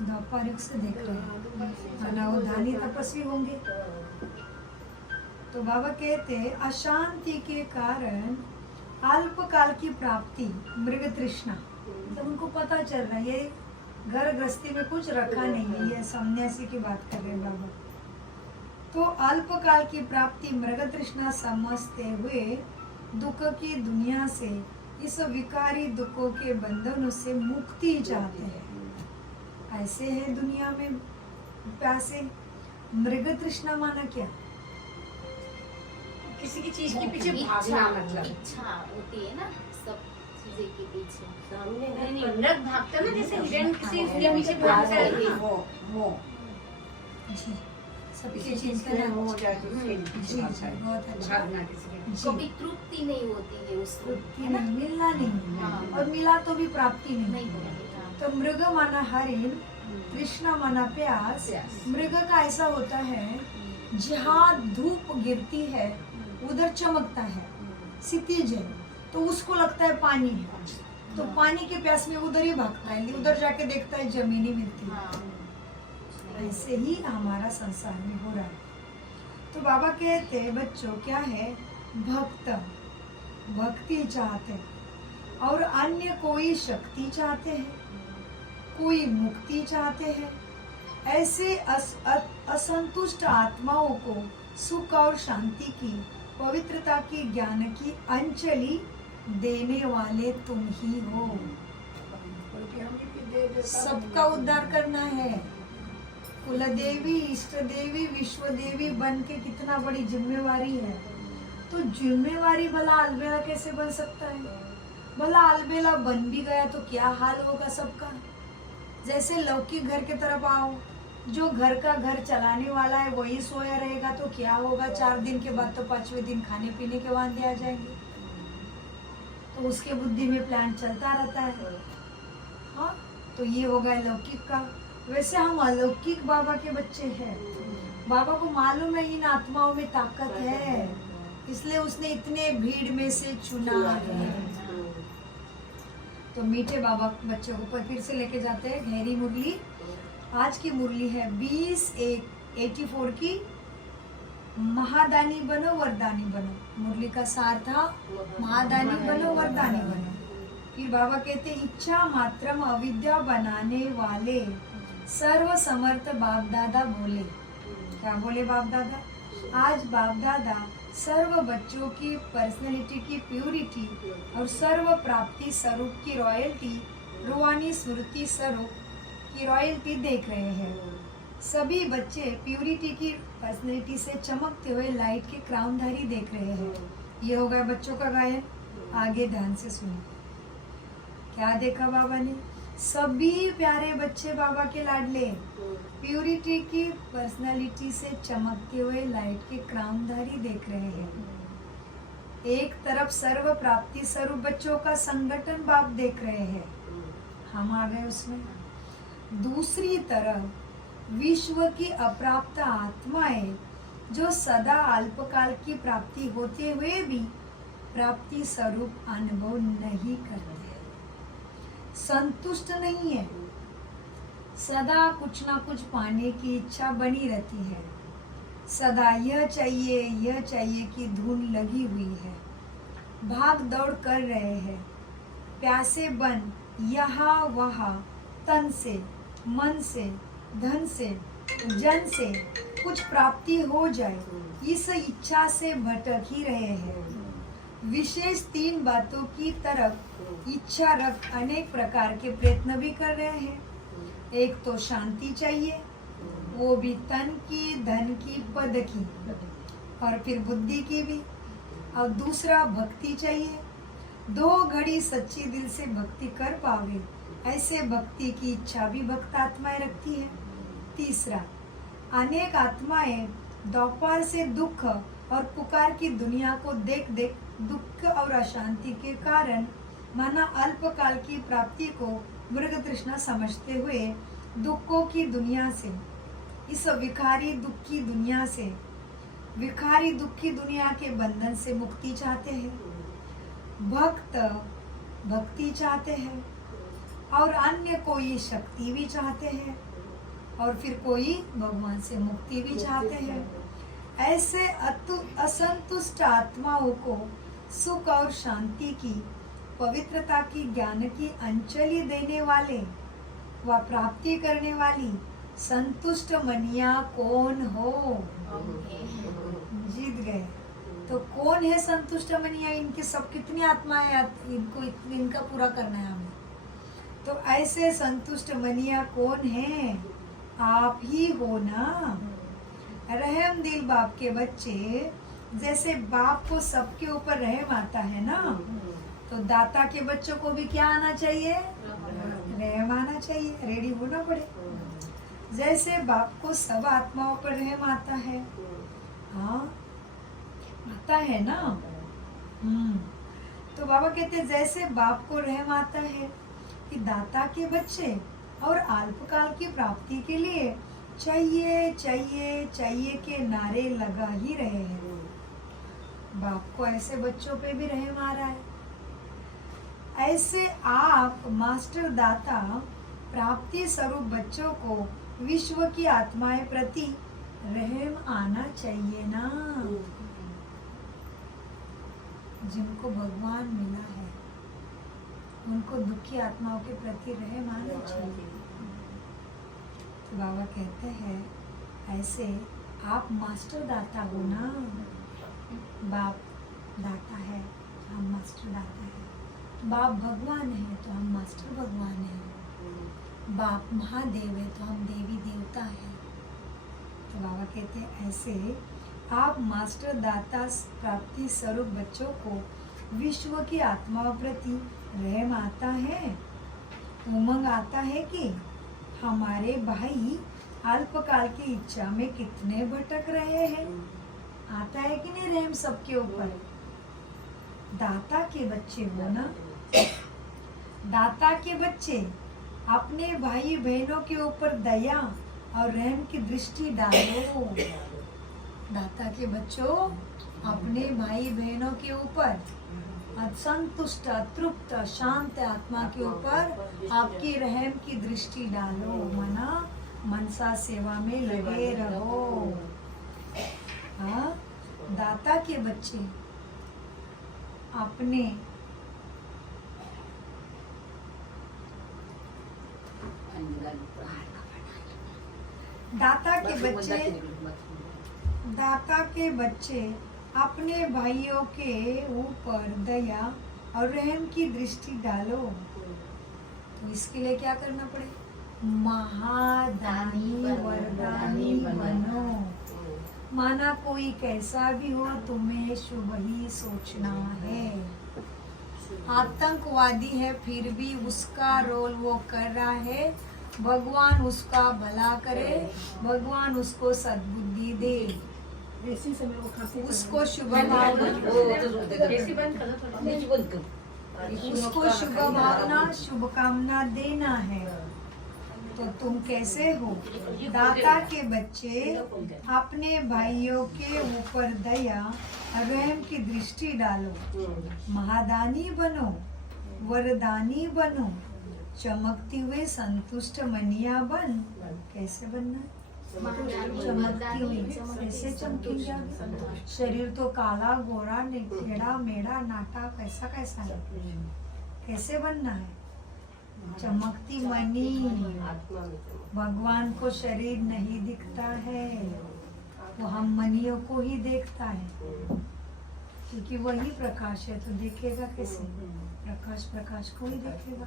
द्वापर युग से देख रहे हैं ना, वो दानी तपस्वी होंगे। तो बाबा कहते हैं अशांति के कारण अल्पकाल की प्राप्ति मृग तृष्णा, तो उनको पता चल रहा है ये घर गृहस्थी में कुछ रखा नहीं है, ये सन्यासी की बात कर रहे हैं बाबा। तो अल्पकाल की प्राप्ति मृग तृष्णा समझते हुए दुख की दुनिया से, इस विकारी दुखों के बंधनों से मुक्ति चाहते हैं। ऐसे है दुनिया में प्यासे। मृग तृष्णा माना क्या? किसी की चीज के पीछे भागना, मतलब इच्छा होती है ना सब चीजें के पीछे। नहीं, मृग भागता ना, जैसे हिरण किसी के पीछे भागता है। वो जी, सबकी किसी चीज चीज का में नाम। हो जाए तो उसके जी, पीछे जी, भागता है। बहुत अच्छा। भागना किसी के जी, कभी तृप्ति नहीं होती है उसको, तृप्ति है ना? नहीं, मिलना नहीं, हाँ। और मिला तो भी प्राप्ति नहीं नहीं। होती, हाँ। तो मृग माना हरिण, तृष्णा माना प्यास। प्यास। मृग का ऐसा होता है जहाँ धूप गिरती है उधर चमकता है, क्षितिज है, तो उसको लगता है पानी है, तो पानी के प्यास में उधर ही भागता है, उधर जाके देखता है जमीन ही मिलती है। हाँ। ऐसे ही हमारा संसार में हो रहा है। तो बाबा कहते हैं बच्चों क्या है, भक्त भक्ति चाहते हैं और अन्य कोई शक्ति चाहते हैं, कोई मुक्ति चाहते हैं। ऐसे असंतुष्ट आत्माओं को सुख और शांति की, पवित्रता की, ज्ञान की अंजलि देने वाले तुम ही हो। सबका उद्धार करना है। कुलदेवी, इष्ट देवी, विश्व देवी बन के कितना बड़ी जिम्मेवारी है। तो जिम्मेवारी भला अलबेला कैसे बन सकता है? भला अलबेला बन भी गया तो क्या हाल होगा सबका? जैसे लौकिक घर के तरफ आओ, जो घर का घर चलाने वाला है वही सोया रहेगा तो क्या होगा? 4 दिन के बाद तो 5वें दिन खाने पीने के वांदे आ जाएंगे। तो उसके बुद्धि में प्लान चलता रहता है। हाँ, तो ये हो गया लौकिक का। वैसे हम अलौकिक बाबा के बच्चे हैं। बाबा को मालूम है इन आत्माओं में ताकत है, इसलिए उसने इतने भीड़ में से चुना है। तो मीठे बाबा बच्चों को फिर से लेके जाते हैं गहरी मुरली। आज की मुरली है 20/1/84 की, महादानी बनो वरदानी बनो। मुरली का सार था महादानी बनो वरदानी बनो। फिर बाबा कहते इच्छा मात्रम अविद्या बनाने वाले सर्व समर्थ बाप दादा बोले। क्या बोले बाप दादा? आज बाप दादा सर्व बच्चों की पर्सनैलिटी की प्यूरिटी और सर्व प्राप्ति स्वरूप की रॉयल्टी, रूहानी स्मृति स्वरूप की रॉयल्टी देख रहे हैं। सभी बच्चे प्यूरिटी की पर्सनैलिटी से चमकते हुए लाइट के क्राउनधारी देख रहे हैं। ये हो गया बच्चों का गायन। आगे ध्यान से सुनिए क्या देखा बाबा ने। सभी प्यारे बच्चे बाबा के लाडले प्यूरिटी की पर्सनालिटी से चमकते हुए लाइट के क्राउनधारी देख रहे हैं। एक तरफ सर्व प्राप्ति स्वरूप बच्चों का संगठन बाप देख रहे हैं, हम आ गए उसमें। दूसरी तरफ विश्व की अप्राप्त आत्माएं जो सदा अल्पकाल की प्राप्ति होते हुए भी प्राप्ति स्वरूप अनुभव नहीं करते, संतुष्ट नहीं है, सदा कुछ ना कुछ पाने की इच्छा बनी रहती है। सदा यह चाहिए की धुन लगी हुई है। भाग दौड़ कर रहे हैं, प्यासे बन यहाँ वहाँ, तन से, मन से, धन से, जन से कुछ प्राप्ति हो जाए, इस इच्छा से भटक ही रहे हैं। विशेष 3 बातों की तरफ इच्छा रख अनेक प्रकार के प्रयत्न भी कर रहे हैं। एक तो शांति चाहिए, वो भी तन की, धन की, पद की, और फिर बुद्धि की भी। और दूसरा भक्ति चाहिए, 2 घड़ी सच्ची दिल से भक्ति कर पावे ऐसे भक्ति की इच्छा भी भक्त आत्माएं रखती है। तीसरा, अनेक आत्माएं दोपहर से दुख और पुकार की दुनिया को देख देख दुख और अशांति के कारण माना अल्पकाल की प्राप्ति को मृग तृष्णा समझते हुए दुखों की दुनिया से, इस विकारी दुख की दुनिया से, विकारी दुख की दुनिया के बंधन से मुक्ति चाहते हैं। भक्त भक्ति चाहते हैं और अन्य कोई शक्ति भी चाहते हैं, और फिर कोई भगवान से मुक्ति भी चाहते हैं। ऐसे असंतुष्ट आत्माओं को सुख और शांति की, पवित्रता की, ज्ञान की अंजलि देने वाले व प्राप्ति करने वाली संतुष्ट मनिया कौन हो? जीत गए। तो कौन है संतुष्ट मनिया? इनके सब कितनी आत्माएं, इनको इनका पूरा करना है हमें। तो ऐसे संतुष्ट मनिया कौन है? आप ही हो ना। रहम दिल बाप के बच्चे, जैसे बाप को सबके ऊपर रहम आता है ना, तो दाता के बच्चों को भी क्या आना चाहिए? रहम आना चाहिए, रेडी होना पड़े। जैसे बाप को सब आत्माओं पर रहम आता है, हाँ आता है ना। तो बाबा कहते हैं जैसे बाप को रहम आता है कि दाता के बच्चे और अल्पकाल की प्राप्ति के लिए चाहिए चाहिए चाहिए के नारे लगा ही रहे हैं। बाप को ऐसे बच्चों पे भी रहम आ रहा है। ऐसे आप मास्टर दाता प्राप्ति स्वरूप बच्चों को विश्व की आत्माएं प्रति रहम आना चाहिए ना। जिनको भगवान मिला है उनको दुखी आत्माओं के प्रति रहम आना चाहिए। तो बाबा कहते हैं ऐसे आप मास्टर दाता हो ना। बाप दाता है, हम मास्टर दाता है। बाप भगवान है तो हम मास्टर भगवान हैं। बाप महादेव है तो हम देवी देवता हैं। तो बाबा कहते हैं ऐसे आप मास्टर दाता प्राप्ति स्वरूप बच्चों को विश्व की आत्माओं प्रति रहम आता है, उमंग आता है कि हमारे भाई अल्पकाल की इच्छा में कितने भटक रहे हैं। आता है कि नहीं रहम सबके ऊपर? दाता के बच्चे हो ना। दाता के बच्चे अपने भाई बहनों के ऊपर दया और रहम की दृष्टि डालो। दाता के बच्चों अपने भाई बहनों के ऊपर, असंतुष्ट, तृप्त, शांत आत्मा के ऊपर आपकी रहम की दृष्टि डालो। मना मनसा सेवा में लगे रहो। हाँ, दाता के बच्चे अपने दाता के बच्चे अपने भाइयों के ऊपर दया और रहम की दृष्टि डालो। तो इसके लिए क्या करना पड़े? महादानी वरदानी बनो। माना कोई कैसा भी हो तुम्हें शुभ ही सोचना है। आतंकवादी है फिर भी उसका रोल वो कर रहा है। भगवान उसका भला करे, भगवान उसको सद्बुद्धि दे, उसको शुभ भावना शुभकामना देना है। तो तुम कैसे हो? दाता के बच्चे अपने भाइयों के ऊपर दया और रहम की दृष्टि डालो। महादानी बनो, वरदानी बनो, चमकती हुई संतुष्ट मनिया बन। कैसे बनना है? चमकती हुई। कैसे चमकेंगे? शरीर तो काला गोरा टेढ़ा मेढ़ा नाटा कैसा कैसा है, कैसे बनना है? चमकती मनी। भगवान को शरीर नहीं दिखता है, वो हम मनियों को ही देखता है, क्योंकि वही प्रकाश है। तो देखेगा कैसे? प्रकाश को ही देखेगा।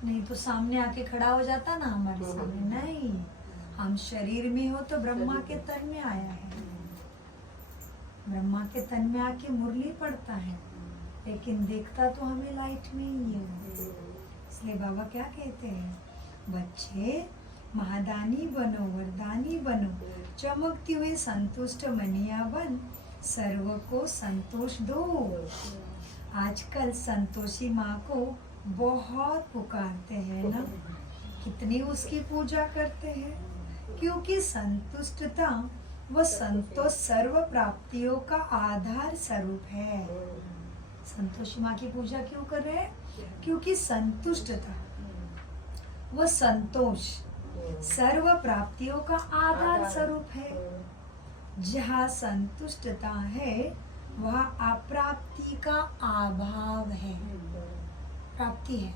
नहीं तो सामने आके खड़ा हो जाता ना हमारे सामने। नहीं, हम शरीर में हो तो ब्रह्मा के तन में आया है। ब्रह्मा के तन में आके मुरली पड़ता है, लेकिन देखता तो हमें लाइट में ही है। इसलिए बाबा क्या कहते हैं? बच्चे महादानी बनो, वरदानी बनो, चमकती हुई संतुष्ट मनिया बन, सर्व को संतोष दो। आजकल संतोषी माँ को बहुत पुकारते हैं ना, कितनी उसकी पूजा करते हैं, क्योंकि संतुष्टता व संतोष सर्व प्राप्तियों का आधार स्वरूप है। संतोषी माँ की पूजा क्यों कर रहे हैं? क्योंकि संतुष्टता वो संतोष सर्व प्राप्तियों का आधार स्वरूप है। जहाँ संतुष्टता है वह अप्राप्ति का अभाव है। प्राप्ति है,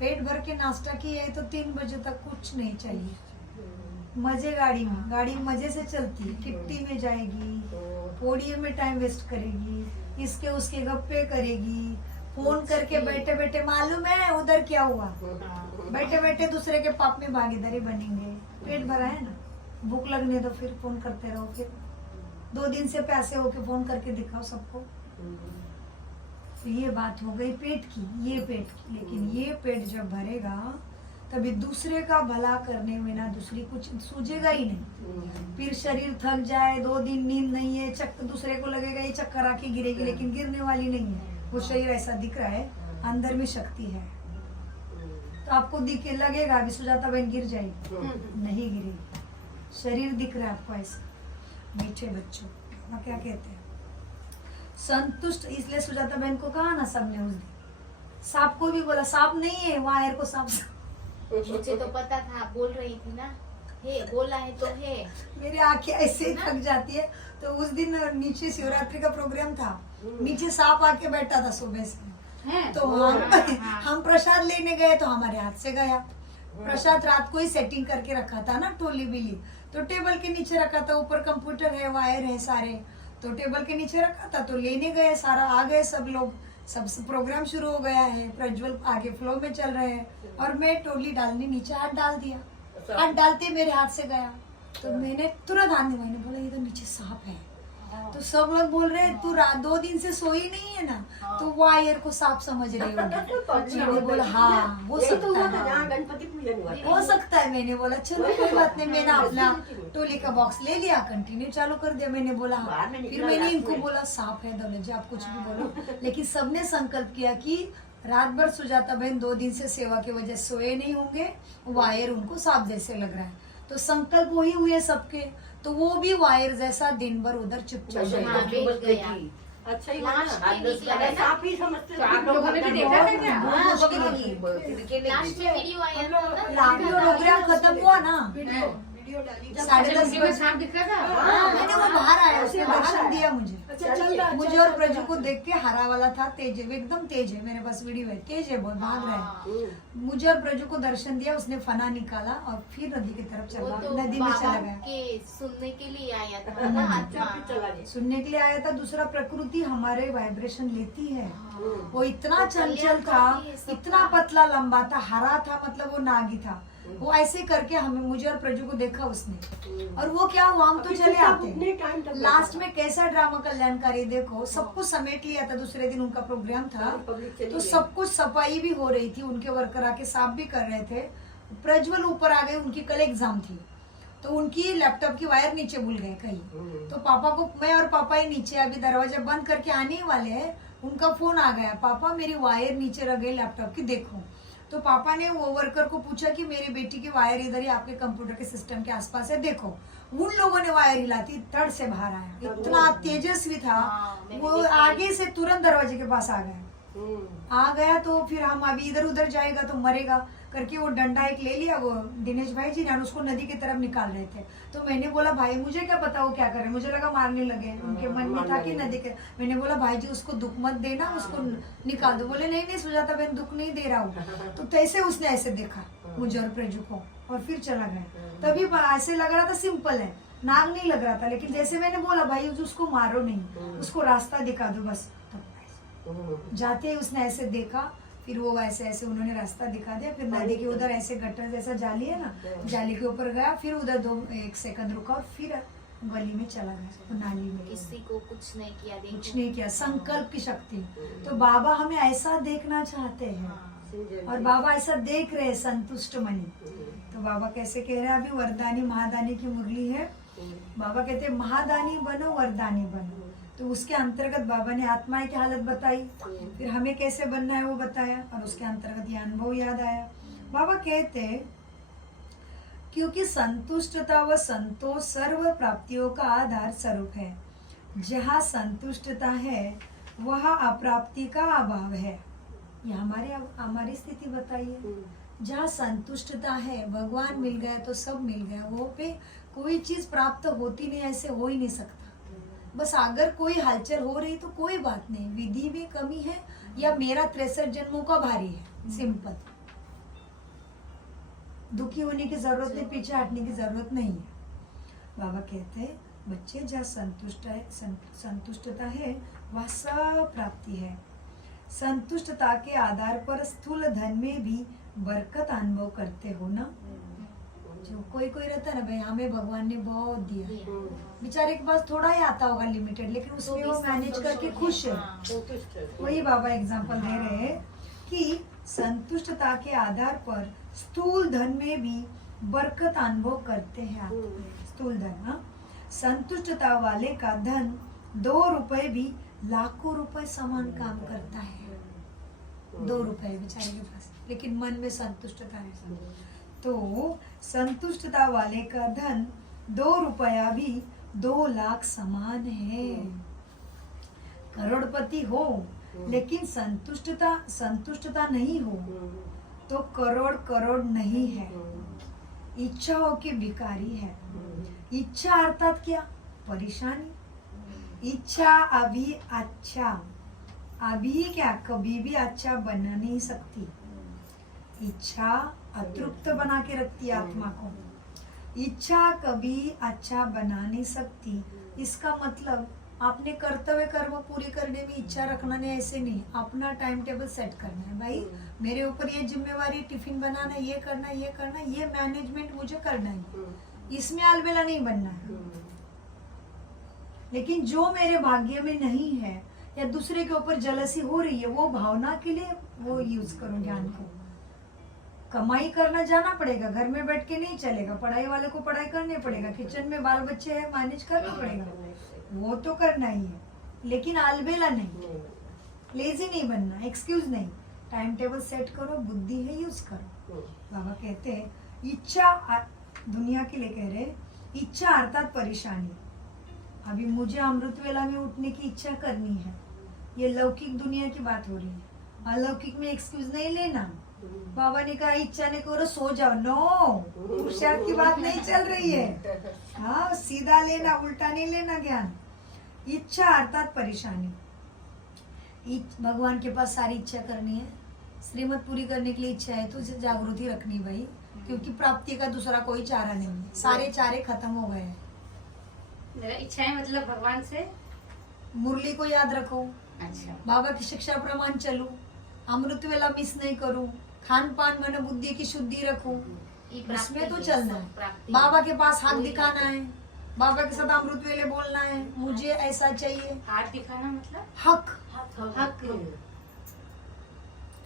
पेट भर के नाश्ता किए तो 3 बजे तक कुछ नहीं चाहिए। मजे गाड़ी मजे से चलती है, किट्टी में जाएगी, पोडियम में टाइम वेस्ट करेगी, इसके उसके गप्पे करेगी, फोन करके बैठे बैठे मालूम है उधर क्या हुआ, बैठे बैठे दूसरे के पाप में भागीदारी बनेंगे। पेट भरा है ना, भूख लगने दो, फिर फोन करते रहो, फिर 2 दिन से प्यासे होके फोन करके दिखाओ सबको। तो ये बात हो गई पेट की, ये पेट की। लेकिन ये पेट जब भरेगा तभी दूसरे का भला करने में ना दूसरी कुछ सूझेगा ही नहीं। फिर शरीर थक जाए, 2 दिन नींद नहीं है, दूसरे को लगेगा ये चक्कर आके गिरेगी, लेकिन गिरने वाली नहीं है। वो शरीर ऐसा दिख रहा है, अंदर में शक्ति है। तो आपको दिखे लगेगा अभी सुजाता बहन गिर जाएगी, नहीं गिरेगी। शरीर दिख रहा है आपको ऐसा। मीठे बच्चों ना क्या कहते हैं, संतुष्ट। इसलिए सुजाता बहन को कहा ना सबने उस दिन, सांप को भी बोला सांप नहीं है, वायर को सांप। मुझे तो पता था, बोल रही थी ना, हे बोला है तो है। मेरी आंखें ऐसे ही थक जाती है। तो उस दिन नीचे शिवरात्रि का प्रोग्राम था, नीचे सांप आके बैठा था सुबह से। तो हम प्रसाद लेने गए तो हमारे हाथ से गया प्रसाद। रात को ही सेटिंग करके रखा था ना टोली बिली, तो टेबल के नीचे रखा था, ऊपर कंप्यूटर है, वायर है सारे, तो टेबल के नीचे रखा था। तो लेने गए, सारा आ गए सब लोग, सब प्रोग्राम शुरू हो गया है, प्रज्वल आगे फ्लो में चल रहे हैं, और मैं टोली डालने नीचे हाथ डाल दिया। हाथ डालते मेरे हाथ से गया, तो मैंने तुरंत हाथ में, मैंने बोला ये तो नीचे सांप है। तो सब लोग बोल रहे हैं तू 2 दिन से सोई नहीं है ना, तो वायर को सांप समझ रही होगी। मैंने बोला हाँ हो सकता है, गणपति पूजन हुआ हो सकता है। मैंने बोला चलो कोई बात नहीं। मैंने अपना टोली का बॉक्स ले लिया, कंटिन्यू चालू कर दिया। मैंने बोला हाँ। फिर मैंने इनको बोला सांप है दौलत जी, आप कुछ भी बोलो। लेकिन सबने संकल्प किया कि रात भर सुजाता बहन 2 दिन से सेवा की वजह से सोए नहीं होंगे, वायर उनको सांप जैसे लग रहा है। तो संकल्प वही हुए सबके, तो वो भी वायर जैसा दिन भर उधर चुपचाप गया। अच्छा ही लास्ट में निकला है ना? आप ही समझते तो आप लोगों ने भी देखा था क्या? लास्ट में वीडियो आया था ना, प्रोग्राम खत्म हुआ ना, वीडियो डाली 10:30 बजे सांप दिख रहा था। हाँ, मैंने वो बाहर आया, उसने दर्शन दिया मुझे। मुझे और प्रजू को देख के हरा वाला था, तेज है, एकदम तेज है, मेरे पास वीडियो है, तेज है, बहुत भाग रहा है। मुझे और प्रजू को दर्शन दिया, उसने फना निकाला और फिर नदी की तरफ वो चला, तो नदी में चला बाबा गया। के सुनने के लिए आया था ना आत्मा। चला गया। सुनने के लिए आया था। दूसरा, प्रकृति हमारे वाइब्रेशन लेती है। वो इतना वो चंचल था, कल्याणकारी है, सब इतना था। पतला लंबा था, हरा था, मतलब वो नागी था। वो ऐसे करके हमें, मुझे और प्रजू को देखा उसने, और वो क्या हुआ, हम तो चले आते। टाइम तक लास्ट में कैसा ड्रामा कल्याणकारी देखो, सब कुछ समेट लिया था। दूसरे दिन उनका प्रोग्राम था, तो सब कुछ सफाई भी हो रही थी, उनके वर्कर आके साफ भी कर रहे थे। प्रज्वल ऊपर आ गए, उनकी कल एग्जाम थी, तो उनकी लैपटॉप की वायर नीचे भूल गए कहीं। तो पापा को, मैं और पापा ही नीचे अभी दरवाजा बंद करके आने ही वाले हैं, उनका फोन आ गया, पापा मेरी वायर नीचे रह गई लैपटॉप की, देखो। तो पापा ने वो वर्कर को पूछा कि मेरी बेटी की वायर इधर ही आपके कंप्यूटर के सिस्टम के आसपास है, देखो। उन लोगों ने वायर हिलाती, तड़ से बाहर आया, इतना तेजस्वी था वो, आगे से तुरंत दरवाजे के पास आ गया। आ गया तो फिर हम अभी इधर उधर जाएगा तो मरेगा करके वो डंडा एक ले लिया, वो दिनेश भाई जी ने, उसको नदी की तरफ निकाल रहे थे। तो मैंने बोला भाई मुझे क्या पता वो क्या कर रहे, मुझे लगा मारने लगे, उनके मन में था कि नदी के। मैंने बोला भाई जी उसको दुख मत देना, उसको निकाल दो। बोले नहीं नहीं सुजाता बहन, दुख नहीं दे रहा हूँ। तो तैसे उसने ऐसे देखा मुझे और प्रजू को, और फिर चला गया। तभी ऐसे लग रहा था सिंपल है, नाग नहीं लग रहा था। लेकिन जैसे मैंने बोला भाई उसको मारो नहीं, उसको रास्ता दिखा दो बस, तब जाते ही उसने ऐसे देखा, फिर वो ऐसे ऐसे उन्होंने रास्ता दिखा दिया। फिर नदी के उधर ऐसे गटर जैसा जाली है ना, जाली के ऊपर गया, फिर उधर 1 सेकंड रुका और फिर गली में चला गया, नाली में। किसी को कुछ नहीं किया, कुछ नहीं किया, संकल्प की शक्ति। तो बाबा हमें ऐसा देखना चाहते हैं, और बाबा ऐसा देख रहे हैं, संतुष्ट मनी। तो बाबा कैसे कह रहे हैं, अभी वरदानी महादानी की मुरली है। बाबा कहते हैं महादानी बनो वरदानी बनो। तो उसके अंतर्गत बाबा ने आत्माएं की हालत बताई, फिर हमें कैसे बनना है वो बताया, और उसके अंतर्गत ये अनुभव याद आया। बाबा कहते क्योंकि संतुष्टता व संतोष सर्व प्राप्तियों का आधार स्वरूप है। जहाँ संतुष्टता है वह अप्राप्ति का अभाव है। ये हमारी स्थिति बताइए, जहाँ संतुष्टता है, भगवान मिल गया तो सब मिल गया, वो पे कोई चीज प्राप्त होती नहीं, ऐसे हो ही नहीं सकता। बस अगर कोई हलचल हो रही तो कोई बात नहीं, विधि में कमी है या मेरा 63 जन्मों का भारी है, सिंपल। दुखी होने की जरूरत नहीं, पीछे हटने की जरूरत नहीं है। बाबा कहते हैं बच्चे जहाँ संतुष्टता है वह सब प्राप्ति है। संतुष्टता के आधार पर स्थूल धन में भी बरकत अनुभव करते हो ना। जो कोई कोई रहता है ना, भाई हमें भगवान ने बहुत दिया, बेचारे के पास थोड़ा ही आता होगा लिमिटेड, लेकिन उसमें वो मैनेज करके खुश है। संतुष्ट है। वही बाबा एग्जांपल दे रहे हैं कि संतुष्टता के आधार पर स्थूल धन में भी बरकत अनुभव करते हैं आप। स्थूल धन, हाँ, संतुष्टता वाले का धन 2 रुपए भी लाखों रुपए समान काम करता है। 2 रुपए बेचारे के पास, लेकिन मन में संतुष्टता है। तो संतुष्टता वाले का धन 2 रुपया भी 2 लाख समान है। करोड़पति हो लेकिन संतुष्टता नहीं हो तो करोड़ नहीं है। इच्छाओं की भिखारी है। इच्छा अर्थात क्या? परेशानी। इच्छा अभी अच्छा, अभी क्या कभी भी अच्छा बना नहीं सकती। इच्छा अतृप्त बना के रखती है आत्मा को। इच्छा कभी अच्छा बना नहीं सकती। इसका मतलब आपने कर्तव्य कर्म पूरी करने में इच्छा रखना नहीं, ऐसे नहीं। अपना टाइम टेबल सेट करना है, भाई मेरे ऊपर ये जिम्मेवारी, टिफिन बनाना, ये करना, ये मैनेजमेंट मुझे करना है, इसमें अलबेला नहीं बनना है। लेकिन जो मेरे भाग्य में नहीं है या दूसरे के ऊपर जलसी हो रही है, वो भावना के लिए वो यूज करो ज्ञान को। कमाई करना जाना पड़ेगा, घर में बैठ के नहीं चलेगा। पढ़ाई वाले को पढ़ाई करने पड़ेगा, किचन में बाल बच्चे हैं मैनेज करना पड़ेगा, वो तो करना ही है। लेकिन अलबेला नहीं, लेजी नहीं बनना, एक्सक्यूज नहीं। टाइम टेबल सेट करो, बुद्धि है यूज करो। बाबा कहते हैं इच्छा, दुनिया के लिए कह रहे, इच्छा अर्थात परेशानी। अभी मुझे अमृत वेला में उठने की इच्छा करनी है, ये लौकिक दुनिया की बात हो रही है। अलौकिक में एक्सक्यूज नहीं लेना। बाबा ने कहा इच्छा ने करो सो जाओ, नो, पुरुषार्थ की बात नहीं चल रही है। हाँ, सीधा लेना, उल्टा नहीं लेना ज्ञान। इच्छा अर्थात परेशानी। भगवान के पास सारी इच्छा करनी है, श्रीमत पूरी करने के लिए इच्छा है तो उसे जागृति रखनी भाई, क्योंकि प्राप्ति का दूसरा कोई चारा नहीं है, सारे चारे खत्म हो गए हैं। मेरा इच्छाएं मतलब भगवान से मुरली को याद रखो, अच्छा, बाबा की शिक्षा प्रमाण चलूं, अमृत वेला मिस नहीं करूं, खान पान मन बुद्धि की शुद्धि रखूं, उसमें तो चलना है। बाबा के पास हाथ दिखाना है, बाबा के साथ अमृत वेले बोलना है, मुझे ऐसा चाहिए। हाथ दिखाना मतलब हक,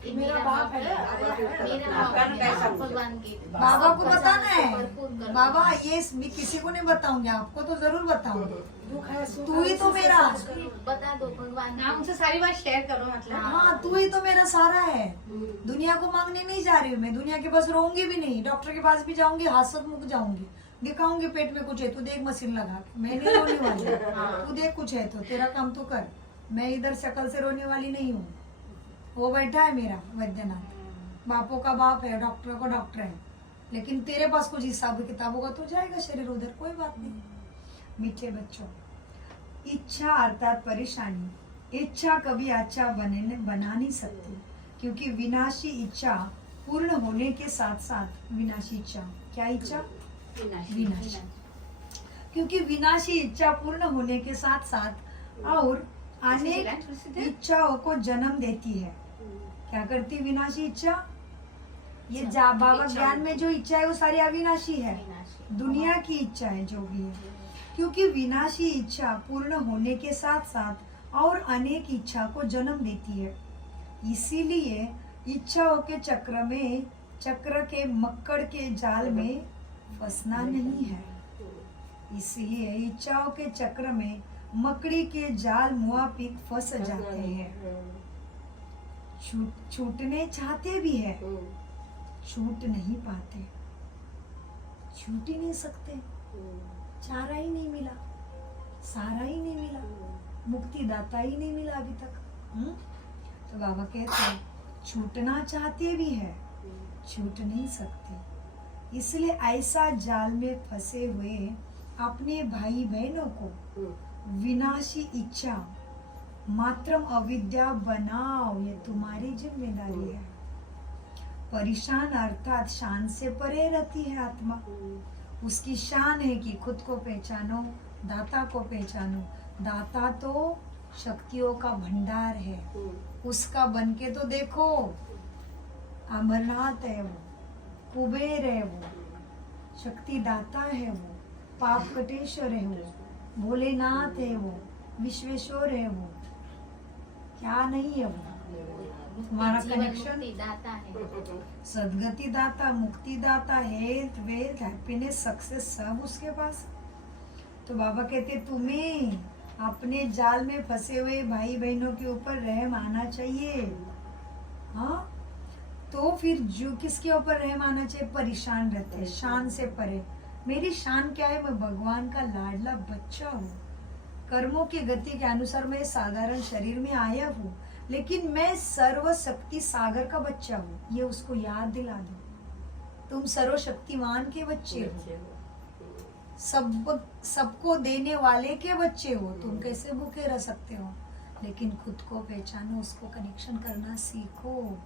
मेरा बाप है, मेरा बाप है, भगवान की बाबा को बताना है। भरपूर करना। बाबा ये मैं किसी को नहीं बताऊंगी, आपको तो जरूर बताऊंगी। तू ही तो मेरा, बता दो भगवान आप मुझसे सारी बात शेयर करो मतलब। हाँ तू ही तो मेरा सारा है। दुनिया को मांगने नहीं जा रही हूँ मैं, दुनिया के पास रहूंगी भी नहीं, डॉक्टर के पास भी जाऊंगी, हाथ मुक जाऊंगी, दिखाऊंगी पेट में कुछ है, तू देख मशीन लगा के, मैं नहीं रोने वाली। तू देख कुछ है तो तेरा काम तो कर, मैं इधर शक्ल से रोने वाली नहीं हूँ। वो बैठा है मेरा वैद्यनाथ, बापों का बाप है, डॉक्टर का डॉक्टर है, लेकिन तेरे पास कुछ हिसाब किताब होगा तो जाएगा शरीर उधर, कोई बात नहीं। मीठे बच्चों, इच्छा अर्थात परेशानी। इच्छा कभी अच्छा बना नहीं सकती, क्योंकि विनाशी इच्छा पूर्ण होने के साथ साथ विनाशी इच्छा, क्या इच्छा? विनाशी। क्योंकि विनाशी इच्छा पूर्ण होने के साथ साथ और अनेक इच्छाओं को जन्म देती है। क्या करती विनाशी इच्छा? ये बाबा ज्ञान में जो इच्छा है वो सारी अविनाशी है, दुनिया की इच्छा है जो भी है। क्योंकि विनाशी इच्छा पूर्ण होने के साथ साथ और अनेक इच्छा को जन्म देती है, इसीलिए इच्छाओं के चक्र के मक्कड़ के जाल में फंसना नहीं है। इसलिए इच्छाओं के चक्र में मकड़ी के जाल मुआफिक फंस जाते हैं। छूटने चाहते भी है, छूट नहीं पाते, छूट ही नहीं सकते, चारा ही नहीं मिला, सारा ही नहीं मिला, मुक्ति दाता ही नहीं मिला अभी तक। तो बाबा कहते हैं छूटना चाहते भी है, छूट नहीं सकते। इसलिए ऐसा जाल में फंसे हुए अपने भाई बहनों को विनाशी इच्छा मात्रम अविद्या बनाओ, ये तुम्हारी जिम्मेदारी है। परेशान अर्थात शान से परे रहती है आत्मा। उसकी शान है कि खुद को पहचानो, दाता को पहचानो। दाता तो शक्तियों का भंडार है, उसका बन के तो देखो। अमरनाथ है वो, कुबेर है वो, शक्ति दाता है वो, पाप कटेश्वर है वो, भोलेनाथ है वो, विश्वेश्वर है वो, क्या नहीं है वो। तुम्हारा कनेक्शन दाता है, सदगति दाता, मुक्ति दाता, हेल्थ, वेल्थ, हैप्पीनेस, सक्सेस सब उसके पास। तो बाबा कहते तुम्हें अपने जाल में फंसे हुए भाई बहनों के ऊपर रहम आना चाहिए। हाँ, तो फिर जो किसके ऊपर रहम आना चाहिए? परेशान रहते हैं, शान से परे। मेरी शान क्या है? मैं भगवान का लाडला बच्चा हूँ। कर्मों की गति के अनुसार मैं साधारण शरीर में आया हूँ, लेकिन मैं सर्वशक्ति सागर का बच्चा हूँ। ये उसको याद दिला दो। तुम सर्वशक्तिमान के बच्चे हो, सबको देने वाले के बच्चे हो। तुम कैसे भूखे रह सकते हो? लेकिन खुद को पहचानो, उसको कनेक्शन करना सीखो।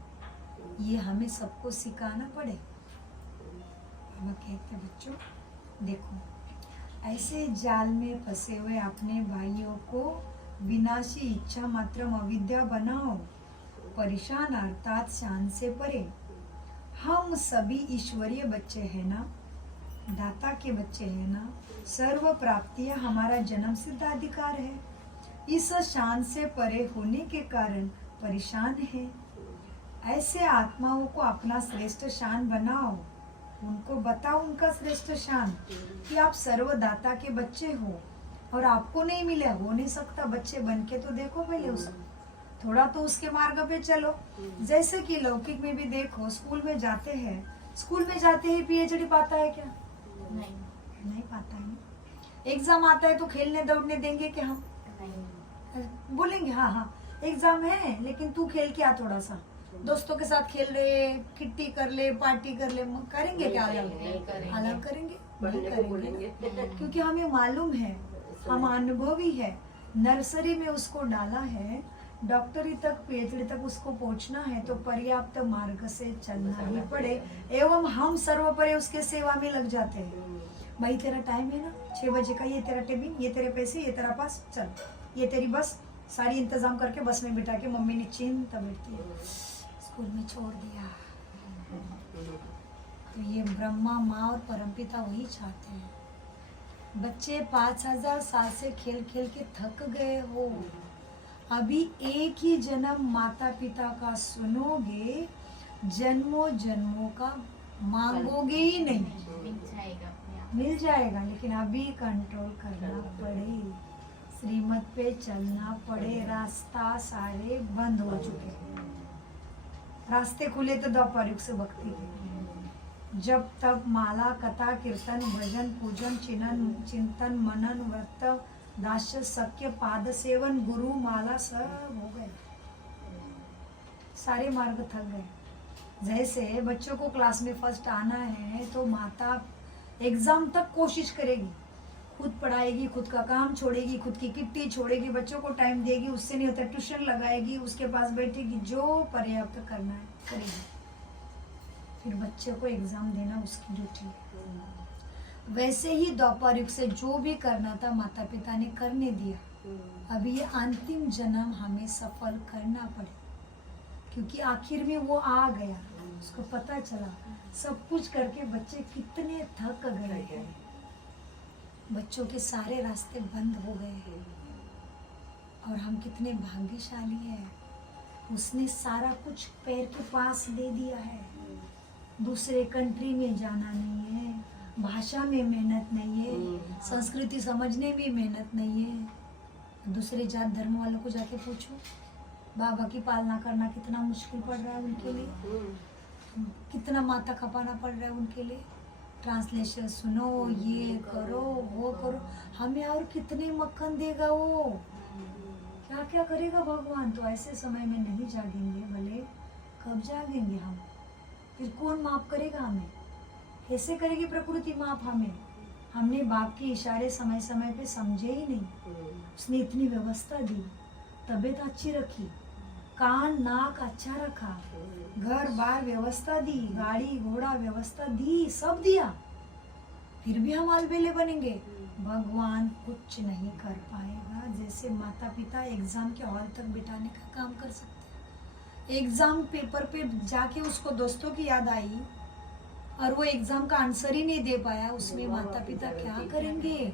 ये हमें सबको सिखाना पड़े। बाबा कहते बच्चों देखो, ऐसे जाल में फंसे हुए अपने भाइयों को विनाशी इच्छा मात्रम अविद्या बनाओ। परेशान अर्थात शान से परे। हम सभी ईश्वरीय बच्चे हैं ना, दाता के बच्चे हैं ना। सर्व प्राप्तियां हमारा जन्म सिद्ध अधिकार है। इस शान से परे होने के कारण परेशान है। ऐसे आत्माओं को अपना श्रेष्ठ शान बनाओ। उनको बताओ उनका श्रेष्ठ शान कि आप सर्वदाता के बच्चे हो और आपको नहीं मिला, हो नहीं सकता। बच्चे बन के तो देखो पहले उसको, थोड़ा तो उसके मार्ग पे चलो। जैसे कि लौकिक में भी देखो, स्कूल में जाते हैं, स्कूल में जाते ही पीएचडी पाता है क्या? नहीं पाता है। एग्जाम आता है तो खेलने दौड़ने देंगे क्या हम? बोलेंगे हाँ हाँ एग्जाम है, लेकिन तू खेल के आ, थोड़ा सा दोस्तों के साथ खेल रहे, किट्टी कर ले, पार्टी कर ले, करेंगे क्या? अलग करेंगे नहीं करेंगे, क्योंकि हमें मालूम है, हम अनुभवी है। नर्सरी में उसको डाला है, डॉक्टरी तक, पीएचडी तक उसको पहुंचना है, तो पर्याप्त मार्ग से चलना ही पड़े। एवं हम सर्वोपरि उसके सेवा में लग जाते हैं। भाई तेरा टाइम है ना, 6 बजे का, ये तेरा टिफिन, ये तेरे पैसे, ये तेरा पास, चल ये तेरी बस, सारी इंतजाम करके बस में बिठा के मम्मी निश्चिंत बैठती है। स्कूल में छोड़ दिया। तो ये ब्रह्मा माँ और परमपिता वही चाहते हैं। बच्चे 5000 साल से खेल खेल के थक गए हो। अभी एक ही जन्म माता पिता का सुनोगे, जन्मों जन्मों का मांगोगे ही नहीं, मिल जाएगा। लेकिन अभी कंट्रोल करना पड़े, श्रीमत पे चलना पड़े। रास्ता सारे बंद हो चुके हैं। रास्ते खुले तो द्वापर युग से भक्ति के। जब तब माला, कथा, कीर्तन, भजन, पूजन, चिंतन, मनन, व्रत, दास्य, सख्य, पाद सेवन, गुरु, माला सब हो गए। सारे मार्ग थक गए। जैसे बच्चों को क्लास में फर्स्ट आना है तो माता एग्जाम तक कोशिश करेगी, खुद पढ़ाएगी, खुद का काम छोड़ेगी, खुद की किट्टी छोड़ेगी, बच्चों को टाइम देगी, उससे नहीं होता ट्यूशन लगाएगी, उसके पास बैठेगी, जो पर्याप्त करना है करेगी। फिर बच्चे को एग्जाम देना उसकी ड्यूटी है। वैसे ही द्वापर युग से जो भी करना था माता पिता ने करने दिया। अभी ये अंतिम जन्म हमें सफल करना पड़े, क्योंकि आखिर में वो आ गया, उसको पता चला सब कुछ करके बच्चे कितने थक गए हैं। बच्चों के सारे रास्ते बंद हो गए हैं और हम कितने भाग्यशाली हैं। उसने सारा कुछ पैर के पास दे दिया है। दूसरे कंट्री में जाना नहीं है, भाषा में मेहनत नहीं है, संस्कृति समझने में मेहनत नहीं है। दूसरे जात धर्म वालों को जाके पूछो, बाबा की पालना करना कितना मुश्किल पड़ रहा है उनके लिए, कितना माथा खपाना पड़ रहा है उनके लिए। ट्रांसलेशन सुनो, ये करो, वो करो। हमें और कितने मक्खन देगा वो, क्या क्या करेगा भगवान। तो ऐसे समय में नहीं जागेंगे, भले कब जागेंगे हम? फिर कौन माफ करेगा हमें? कैसे करेगी प्रकृति माफ हमें? हमने बाप के इशारे समय समय पे समझे ही नहीं। उसने इतनी व्यवस्था दी, तबीयत अच्छी रखी, कान नाक अच्छा रखा, घर बार व्यवस्था दी, गाड़ी घोड़ा व्यवस्था दी, सब दिया, फिर भी हम अलबेले बनेंगे। भगवान कुछ नहीं कर पाएगा। जैसे माता पिता एग्जाम के हॉल तक बिठाने का काम कर सकते हैं। एग्जाम पेपर पे जाके उसको दोस्तों की याद आई और वो एग्जाम का आंसर ही नहीं दे पाया, उसमें माता पिता क्या करेंगे?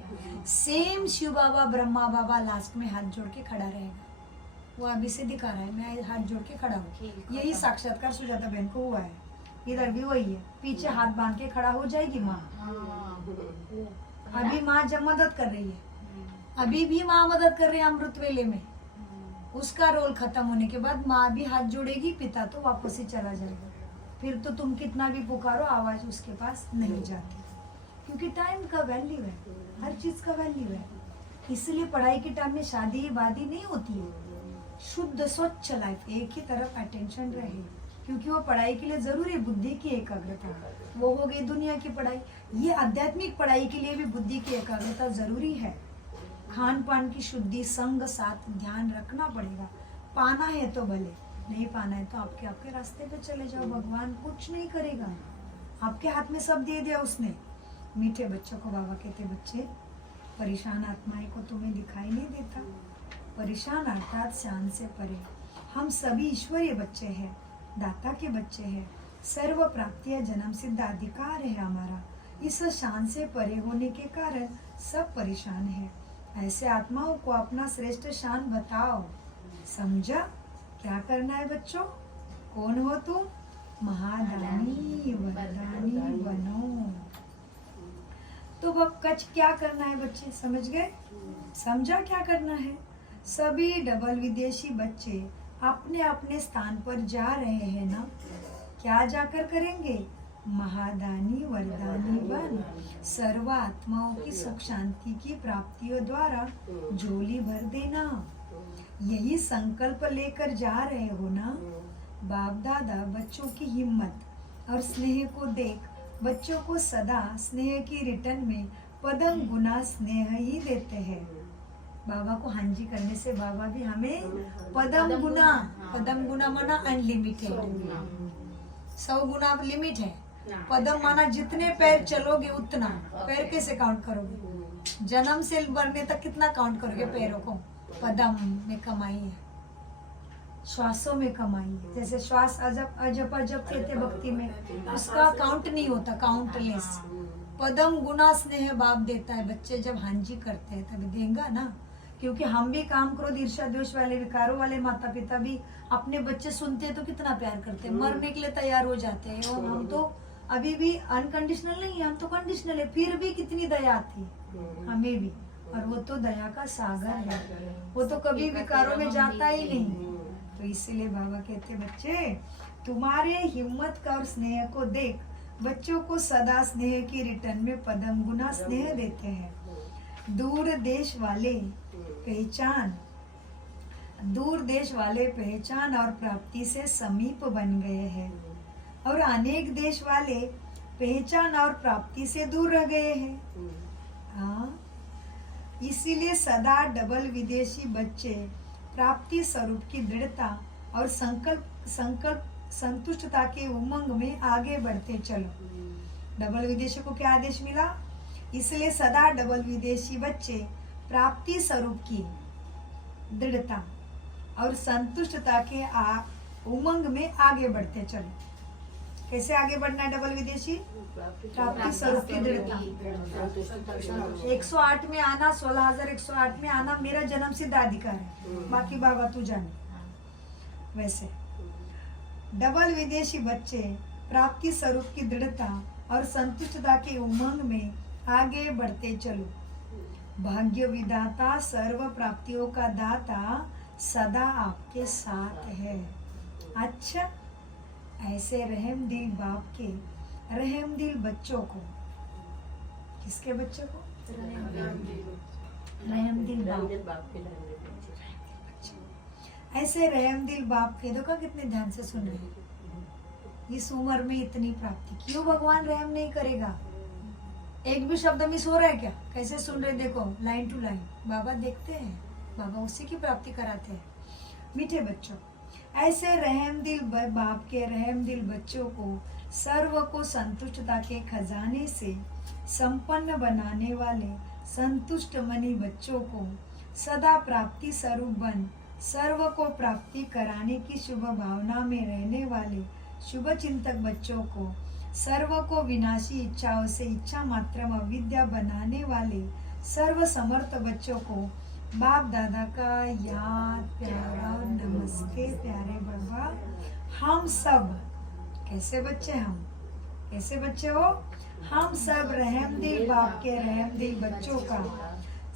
सेम शिव बाबा ब्रह्मा बाबा लास्ट में हाथ जोड़ के खड़ा रहेगा। वो अभी से दिखा रहा है, मैं हाथ जोड़ के खड़ा हूँ। यही साक्षात्कार सुजाता बहन को हुआ है। इधर भी वही है, पीछे हाथ बांध के खड़ा हो जाएगी माँ। अभी माँ जब मदद कर रही है, अभी भी माँ मदद कर रही है अमृत वेले में। उसका रोल खत्म होने के बाद माँ भी हाथ जोड़ेगी, पिता तो वापस ही चला जाएगा। फिर तो तुम कितना भी पुकारो, आवाज उसके पास नहीं जाती, क्योंकि टाइम का वैल्यू है, हर चीज का वैल्यू है। इसलिए पढ़ाई के टाइम में शादी वादी नहीं होती है। शुद्ध स्वच्छ लाइफ, एक ही तरफ अटेंशन रहे, क्योंकि वो पढ़ाई के लिए जरूरी बुद्धि की एकाग्रता। वो हो गई दुनिया की पढ़ाई। ये आध्यात्मिक पढ़ाई के लिए भी बुद्धि की एकाग्रता जरूरी है। खान पान की शुद्धि, संग साथ ध्यान रखना पड़ेगा। पाना है तो भले, नहीं पाना है तो आपके आपके रास्ते पे चले जाओ। भगवान कुछ नहीं करेगा, आपके हाथ में सब दे दिया उसने। मीठे बच्चों को बाबा कहते, बच्चे परेशान आत्माएं को तुम्हें दिखाई नहीं देता। परेशान अर्थात शान से परे। हम सभी ईश्वरीय बच्चे हैं, दाता के बच्चे हैं। सर्व प्राप्तियां जन्म सिद्ध अधिकार है हमारा। इस शान से परे होने के कारण सब परेशान है। ऐसे आत्माओं को अपना श्रेष्ठ शान बताओ। समझा क्या करना है बच्चों? कौन हो तुम? महादानी वरदानी बनो। तो अब कच क्या करना है बच्चे, समझ गए? समझा क्या करना है? सभी डबल विदेशी बच्चे अपने अपने स्थान पर जा रहे हैं ना। क्या जाकर करेंगे? महादानी वरदानी बन सर्व आत्माओं की सुख शांति की प्राप्तियों द्वारा झोली भर देना। यही संकल्प लेकर जा रहे हो ना। बाप दादा बच्चों की हिम्मत और स्नेह को देख बच्चों को सदा स्नेह की रिटर्न में पदम गुना स्नेह ही देते हैं। बाबा को हाँ जी करने से बाबा भी हमें पदम गुना माना अनलिमिटेड, 100 गुना लिमिट है। पदम माना जितने पैर चलोगे उतना। पैर कैसे काउंट करोगे? जन्म से मरने तक कितना काउंट करोगे पैरों को? पदम में कमाई है, श्वासों में कमाई है। जैसे श्वास अजब अजब अजब कहते भक्ति में, उसका काउंट नहीं होता, काउंटलेस। पदम गुना स्नेह बाप देता है। बच्चे जब हाँ जी करते हैं तभी देगा ना, क्योंकि हम भी काम क्रोध ईर्ष्या द्वेष वाले विकारों वाले माता पिता भी अपने बच्चे सुनते हैं तो कितना प्यार करते हैं, मरने के लिए तैयार हो जाते हैं। और हम तो अभी भी अनकंडीशनल नहीं है, हम तो कंडीशनल है, फिर भी कितनी दया आती है हमें भी। और वो तो दया का सागर है, वो तो कभी विकारों में जाता ही नहीं। तो इसीलिए बाबा कहते, बच्चे तुम्हारे हिम्मत का और स्नेह को देख बच्चों को सदा स्नेह की रिटर्न में पदम गुना स्नेह देते हैं। दूर देश वाले पहचान और प्राप्ति से समीप बन गए हैं, और अनेक देश वाले पहचान और प्राप्ति से दूर रह गए हैं। हाँ, इसीलिए सदा डबल विदेशी बच्चे प्राप्ति स्वरूप की दृढ़ता और संकल्प संतुष्टता के उमंग में आगे बढ़ते चलो। डबल विदेशी को क्या आदेश मिला? इसलिए सदा डबल विदेशी बच्चे प्राप्ति स्वरूप की दृढ़ता और संतुष्टता के उमंग में आगे बढ़ते चलो। कैसे आगे बढ़ना है डबल विदेशी? प्राप्ति स्वरूप की दृढ़ता। 108 में आना, 16,108 में आना मेरा जन्म सिद्ध अधिकार है, बाकी बाबा तू जाने। वैसे डबल विदेशी बच्चे प्राप्ति स्वरूप की दृढ़ता और संतुष्टता के उमंग में आगे बढ़ते चलो। भाग्य विधाता सर्व प्राप्तियों का दाता सदा आपके साथ है। अच्छा, ऐसे रहम दिल बाप के रहम दिल बच्चों को, किसके बच्चों को? रहम दिल बाप। ऐसे रहम दिल बाप के, देखो कितने ध्यान से सुन रहे हैं। इस उम्र में इतनी प्राप्ति, क्यों भगवान रहम नहीं करेगा? एक भी शब्द मिस हो रहा है क्या? कैसे सुन रहे देखो, लाइन टू लाइन। बाबा देखते हैं, बाबा उसी की प्राप्ति कराते हैं। मीठे बच्चों, ऐसे रहम दिल बाप के रहम दिल बच्चों को सर्व को संतुष्टता के खजाने से संपन्न बनाने वाले संतुष्ट मनी बच्चों को सदा प्राप्ति स्वरूप बन सर्व को प्राप्ति कराने की शुभ भावना में रहने वाले शुभ चिंतक बच्चों को सर्व को विनाशी इच्छाओं से इच्छा मात्र में अविद्या बनाने वाले सर्व समर्थ बच्चों को बाप दादा का याद प्यारा नमस्ते। प्यारे बाबा, हम सब कैसे बच्चे, हम कैसे बच्चे हो? हम सब रहम दिल बाप के रहम दिल बच्चों का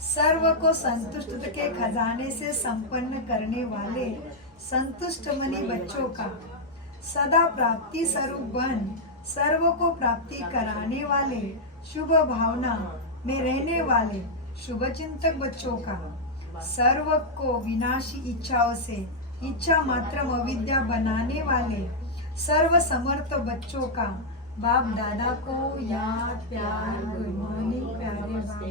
सर्व को संतुष्ट के खजाने से संपन्न करने वाले संतुष्ट मनी बच्चों का सदा प्राप्ति स्वरूप बन सर्व को प्राप्ति कराने वाले शुभ भावना में रहने वाले शुभ चिंतक बच्चों का सर्व को विनाशी इच्छाओं से इच्छा मात्र अविद्या बनाने वाले सर्व समर्थ बच्चों का बाप दादा को याद प्यार गुड मॉर्निंग। प्यारे बाबा नमस्ते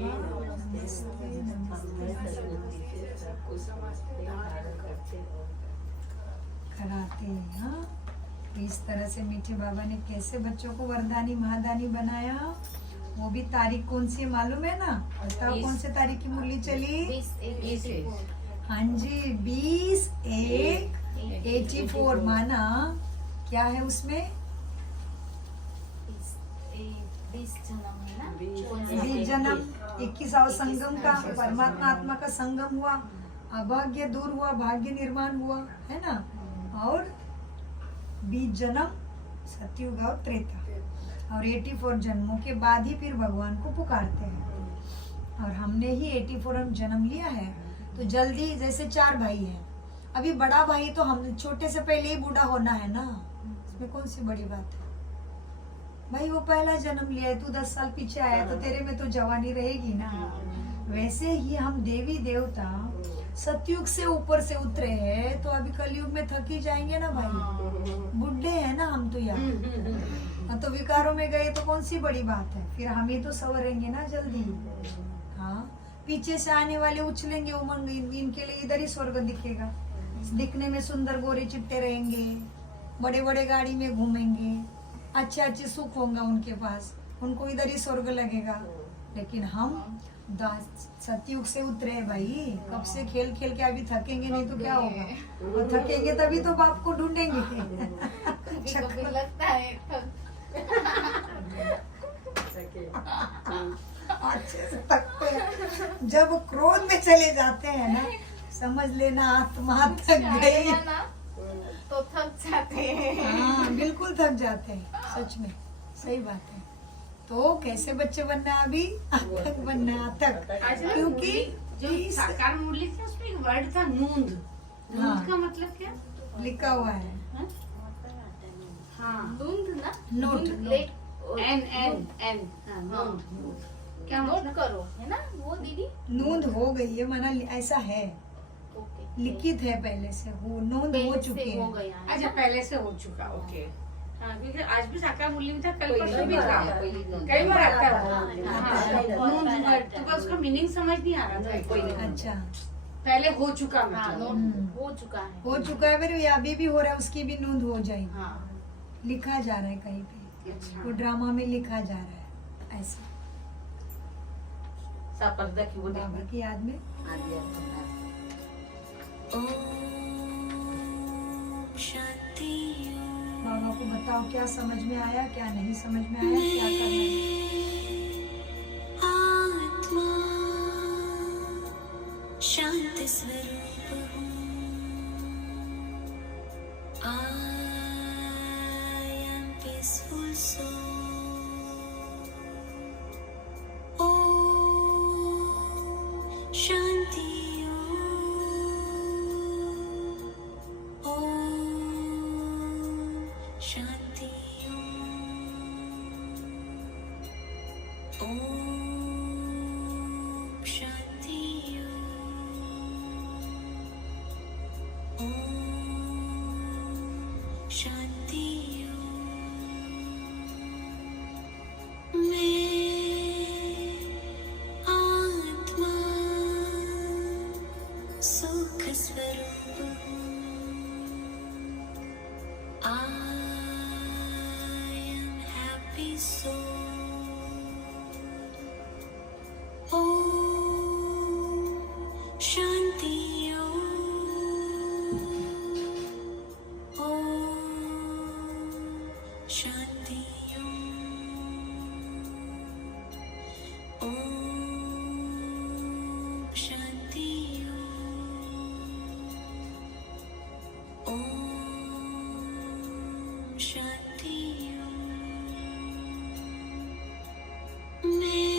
कराते हैं। हाँ, इस तरह से मीठे बाबा ने कैसे बच्चों को वरदानी महादानी बनाया, वो भी तारीख कौन सी है मालूम है ना? बताओ कौन से तारीख की मुरली चली? 20 हाँ जी, 20/1/84 माना क्या है उसमें? 20 जन्म है ना, 20 जन्म, 21वां संगम का परमात्मा आत्मा का संगम हुआ, अभाग्य दूर हुआ, भाग्य निर्माण हुआ, है ना? और 20 जन्म सतयुग और त्रेता, और 84 जन्मों के बाद ही फिर भगवान को पुकारते हैं। और हमने ही 84 जन्म लिया है, तो जल्दी जैसे 4 भाई हैं, अभी बड़ा भाई तो हम छोटे से पहले ही बूढ़ा होना है ना, इसमें कौन सी बड़ी बात है भाई? वो पहला जन्म लिया है, तू 10 साल पीछे आया तो तेरे में तो जवानी रहेगी ना। वैसे ही हम देवी देवता सतयुग से ऊपर से उतरे हैं, तो अभी कलयुग में थक ही जाएंगे ना भाई, बुढ़े हैं ना हम तो यार। तो विकारों में गए तो कौन सी बड़ी बात है, फिर हम ही तो संवरेंगे ना जल्दी। हाँ, पीछे से आने वाले उछलेंगे उमंग, इनके लिए इधर ही स्वर्ग दिखेगा, दिखने में सुंदर गोरे चिट्टे रहेंगे, बड़े बड़े गाड़ी में घूमेंगे, अच्छे अच्छे सुख होंगे उनके पास, उनको इधर ही स्वर्ग लगेगा। लेकिन हम सतयुग से उतरे हैं भाई, कब से खेल खेल के अभी थकेंगे नहीं तो क्या होगा? और थकेंगे तभी तो बाप को ढूंढेंगे। कभी लगता है अच्छे से थकते हैं, जब क्रोध में चले जाते हैं ना, समझ लेना आत्मा थक गई ना, तो थक जाते हैं। हाँ, बिल्कुल थक जाते हैं, सच में सही बात है। तो कैसे बच्चे बनना है अभी? अथक बनना है, अथक। क्योंकि जो साकार मुरली थी उसमें एक वर्ड था नूंद। हाँ। नूंद का मतलब क्या? लिखा हुआ है हाँ, नूंद ना, नोट, एन एन एन, नूंद। क्या नोट मतलब? करो, है ना वो दीदी? नोंद हो गई है, माना ऐसा है, ओके, लिखित है पहले से, वो नोंद हो पहले चुकी से हो है। गया है अच्छा, ना? पहले से हो चुका, ओके। हाँ, क्योंकि आज भी साकार मुरली में था, कल कोई परसों भी बार था, आता है, कई बार आता है हाँ, वो। हाँ, हाँ, नूंद वर्ड, तो बस उसका मीनिंग समझ नहीं आ रहा था। कोई नहीं। अच्छा, पहले हो चुका हाँ, मतलब। नोट हो चुका है। हो चुका है, फिर ये अभी भी हो रहा है, उसकी भी नोंद हो जाएगी। हाँ, लिखा जा रहा है कहीं पे, अच्छा। वो ड्रामा में लिखा जा रहा है ऐसा, सापर्दा की वो बाबा की याद में। बाबा को बताओ क्या समझ में आया, क्या नहीं समझ में आया, क्या करना है? शांति स्वरूप हूँ, I am peaceful soul. Om Shanti Om Shanti Om Shanti Swarup हूँ I am happy soul Om Shanti Om Shanti Om Shanti Om Shanti मैं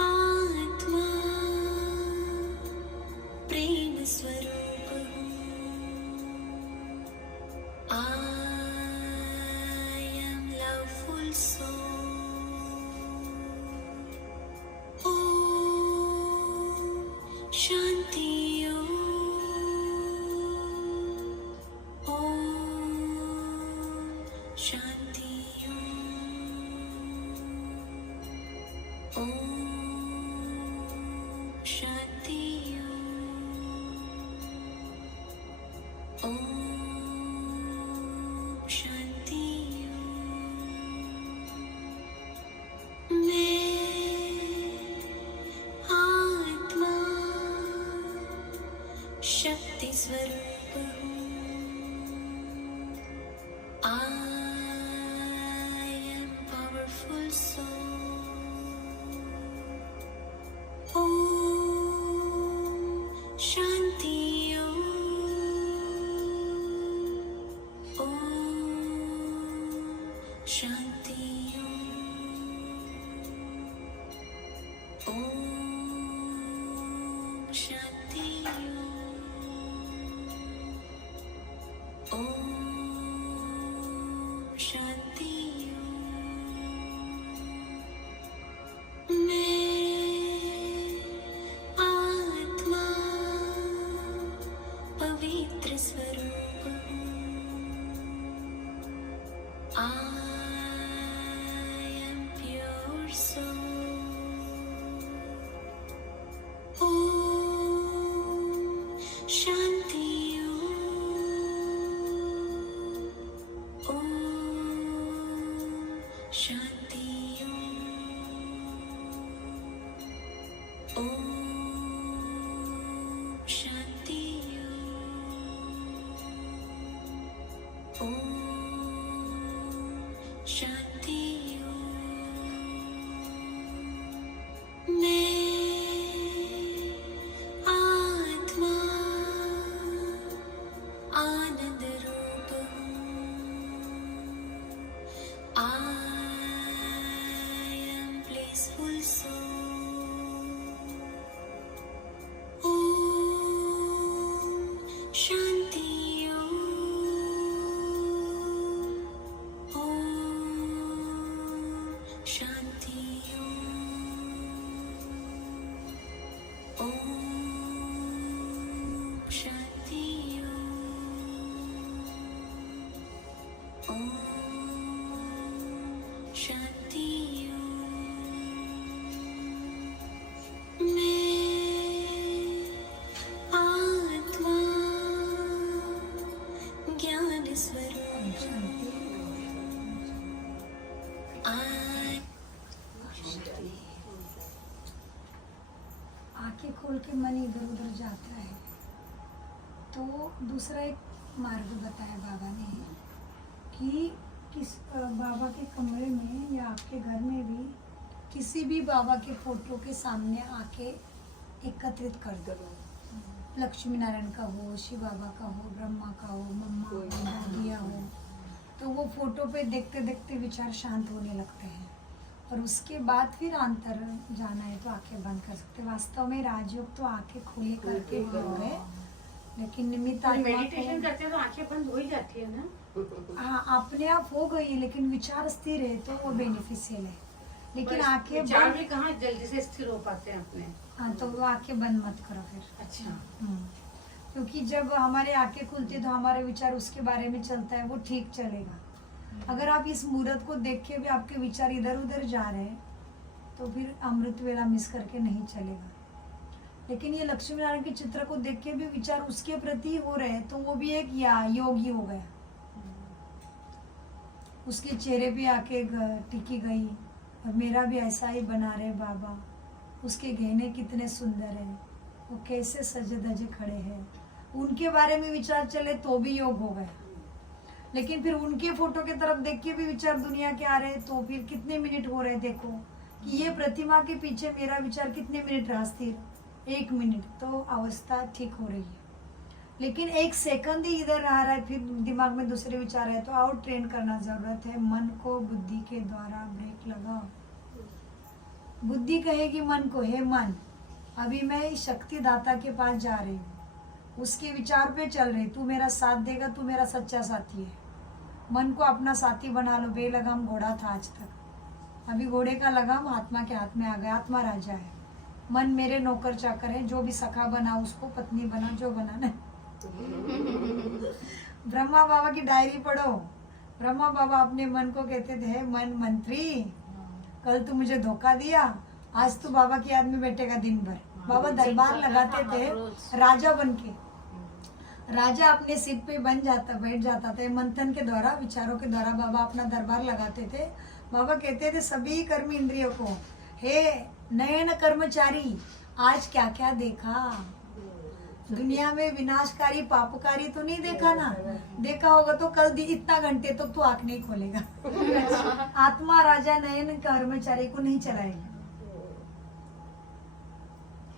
आत्मा प्रेम स्वरूप हूँ I am loveful soul Om Shanti Om Shanti Om Shanti Om Shanti मैं आत्मा शक्ति स्वरूप हूँ I am powerful soul Om Shanti Om Shanti Om Shanti Om Shanti मैं आत्मा पवित्र स्वरूप हूँ I am pure soul Om Shanti Om Shanti Om Shanti Om Shanti मैं आत्मा आनंद रूप हूँ I am blissful soul Om Shanti Om Shanti Om Shanti Om Shanti मैं आत्मा ज्ञान स्वरूप I आंखें खोल के मन इधर उधर जाता है तो दूसरा एक मार्ग बताया बाबा ने कि किस बाबा के कमरे में या आपके घर में भी किसी भी बाबा के फोटो के सामने आके एकत्रित कर दो लक्ष्मी नारायण का हो, शिव बाबा का हो, ब्रह्मा का हो, मम्मा हो, दादिया हो, तो वो फोटो पे देखते देखते विचार शांत होने लगते हैं और उसके बाद फिर अंतर जाना है तो आंखें बंद कर सकते हैं। वास्तव में राजयोग तो आंखें खुली करके करोगे, लेकिन निमित्त आत्मा मेडिटेशन को करते हैं तो आंखें बंद हो ही जाती है ना। हाँ अपने आप हो गई, लेकिन विचार स्थिर है तो वो बेनिफिशियल है। लेकिन आंखें विचार बंद, भी कहाँ जल्दी से स्थिर हो पाते हैं अपने। हाँ तो वो आंखें बंद मत करो फिर। अच्छा क्योंकि जब हमारे आंखें खुलती है तो हमारे विचार उसके बारे में चलता है, वो ठीक चलेगा। अगर आप इस मुहूर्त को देख के भी आपके विचार इधर उधर जा रहे हैं तो फिर अमृत वेला मिस करके नहीं चलेगा। लेकिन ये लक्ष्मी नारायण के चित्र को देख के भी विचार उसके प्रति हो रहे हैं, तो वो भी एक योग ही हो गया। उसके चेहरे पे आके टिकी गई, और मेरा भी ऐसा ही बना रहे बाबा। उसके गहने कितने सुंदर हैं, वो कैसे सजे धजे खड़े हैं, उनके बारे में विचार चले तो भी योग हो गया। लेकिन फिर उनके फोटो की तरफ देख के भी विचार दुनिया के आ रहे हैं, तो फिर कितने मिनट हो रहे हैं, देखो कि ये प्रतिमा के पीछे मेरा विचार कितने मिनट रहा स्थिर, 1 मिनट, तो अवस्था ठीक हो रही है। लेकिन 1 सेकंड ही इधर आ रहा है, फिर दिमाग में दूसरे विचार है, तो और ट्रेन करना जरूरत है। मन को बुद्धि के द्वारा ब्रेक लगाओ। बुद्धि कहेगी मन को, हे मन, अभी मैं शक्ति दाता के पास जा रही हूँ, उसके विचार पे चल रही, तू मेरा साथ देगा, तू मेरा सच्चा साथी है। मन को अपना साथी बना लो। बेलगाम घोड़ा था आज तक, अभी घोड़े का लगाम आत्मा के हाथ में आ गया। आत्मा राजा है, मन मेरे नौकर चाकर है, जो भी सखा बना उसको पत्नी बना, जो बनाना। ब्रह्मा बाबा की डायरी पढ़ो। ब्रह्मा बाबा अपने मन को कहते थे, मन मंत्री, कल तू मुझे धोखा दिया, आज तू बाबा की याद में बैठेगा दिन भर। बाबा दरबार लगाते थे राजा बन के, राजा अपने सीट पे बैठ जाता था। मंथन के द्वारा, विचारों के द्वारा बाबा अपना दरबार लगाते थे। बाबा कहते थे सभी कर्म इंद्रियों को, हे नयन कर्मचारी, आज क्या क्या देखा दुनिया में, विनाशकारी पापकारी तो नहीं देखा ना, देखा होगा तो कल इतना घंटे तो तू आंख नहीं खोलेगा। आत्मा राजा नयन कर्मचारी को नहीं चलाएगा।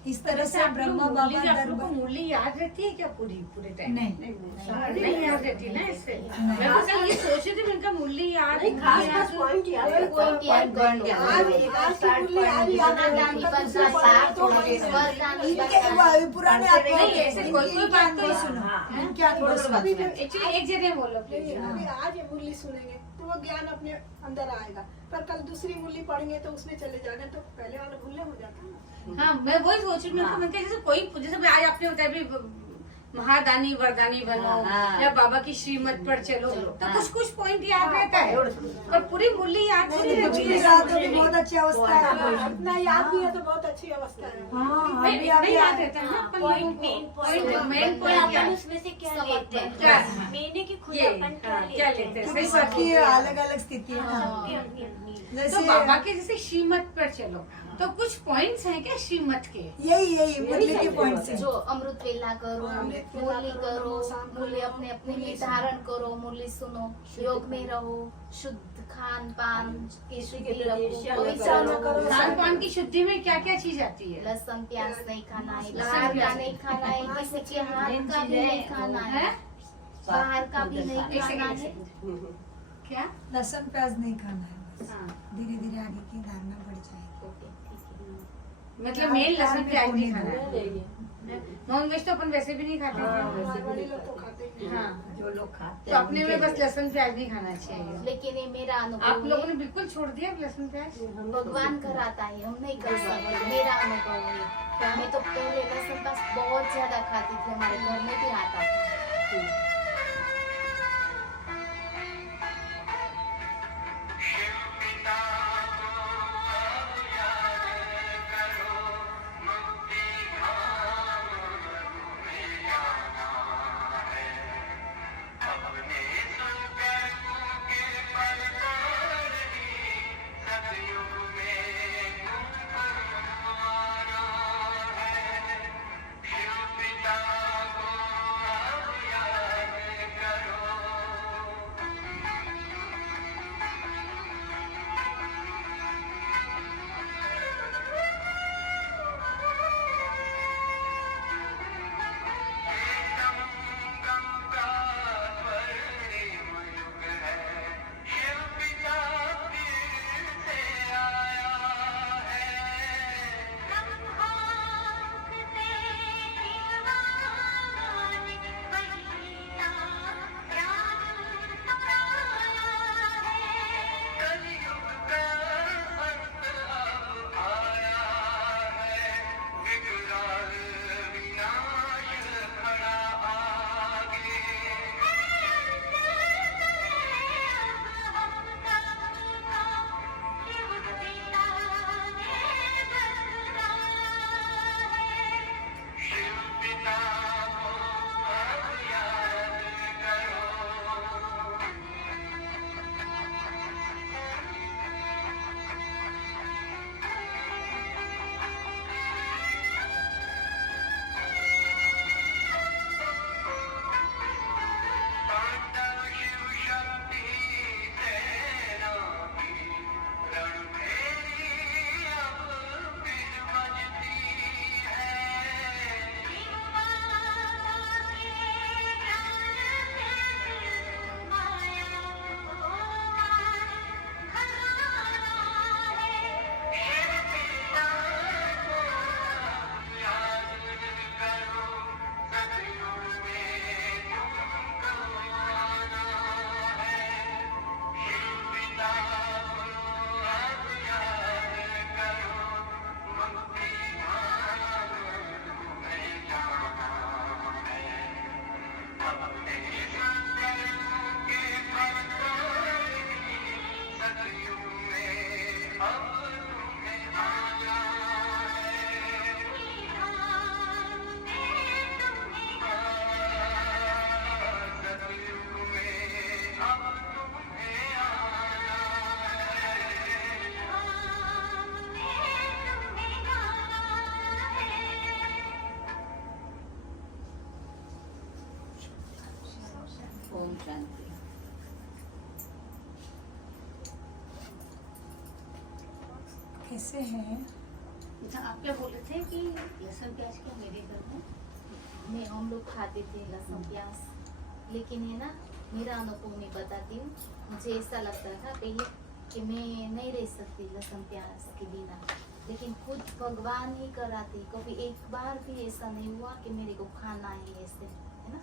इस तरह से ब्रह्मा बाबा दरबार। मुरली याद रहती है क्या पूरे टाइम? नहीं नहीं याद रहती ना इससे। मैं बस ये सोच रही थी, उनका मुरली याद खास पॉइंट याद है। पुराने एक्चुअली एक जगह बोलो प्लीज। अभी आज ये मुरली सुनेंगे तो वो ज्ञान अपने अंदर आएगा, पर कल दूसरी मुरली पढ़ेंगे तो उसमें चले जाएंगे, तो पहले वाला भूलने हो जाता है ना। हाँ, मैं वही सोच रही हूँ। मैं जैसे कोई, जैसे आज आपने बताया भी महादानी वरदानी बनो, या बाबा की श्रीमत पर चलो, तो कुछ पॉइंट याद रहता है, पर पूरी मुरली याद नहीं रहती है। बहुत अच्छी अवस्था है। अपना याद भी है तो बहुत अच्छी अवस्था है। नहीं याद रहता है ना पॉइंट, मेन पॉइंट क्या है? उसमें से क्या लेते हैं? क्या? मैंने की खुद ये अपन क्या लेते हैं? सही बात सबकी है। अलग अलग स्थिति है ना। तो जैसे बाबा के जैसे श्रीमत पर चलो, तो कुछ पॉइंट्स हैं क्या श्रीमत के? यही मुरली के पॉइंट्स है। जो अमृत वेला करो, मुरली करो, मुरली अपने अपने निर्धारण करो, मुरली सुनो, योग में रहो, शुद्ध खान पान की शुद्धि रखो, पवित्र रहो। खान पान की शुद्धि में क्या क्या चीज आती है? लहसुन प्याज नहीं खाना है, बाहर का नहीं खाना है, किसी के हाथ का भी नहीं खाना है, बाहर का भी नहीं खाना है। क्या? लहसुन प्याज नहीं खाना है, बस हाँ, धीरे धीरे आगे की धारणा बढ़ जाएगी। मतलब मेन लहसुन प्याज नहीं खाना है। नॉन वेज तो अपन वैसे भी नहीं खाते बड़े लोग तो खाते ही हैं। हाँ, जो लोग खाते तो अपने में बस लहसुन प्याज नहीं खाना चाहिए। लेकिन ये मेरा आप अनुभव लोगों है, ने बिल्कुल छोड़ दिया लहसुन प्याज? भगवान कराता है, हम नहीं कर सकते। मेरा अनुभव है, मैं तो पहले लहसुन प्याज बहुत ज्यादा खाती थी, हमारे घर में भी आता था। शांति। कैसे है? अच्छा, आप क्या बोल रहे थे कि लहसुन प्याज क्या मेरे घर में? मैं हम लोग खाते थे लहसुन प्याज, लेकिन है ना मेरा अनुभव मैं बताती हूँ। मुझे ऐसा लगता था पहले कि मैं नहीं रह सकती लहसुन प्याज के बिना, लेकिन खुद भगवान ही कराते। कभी एक बार भी ऐसा नहीं हुआ कि मेरे को खाना है ऐसे, है ना।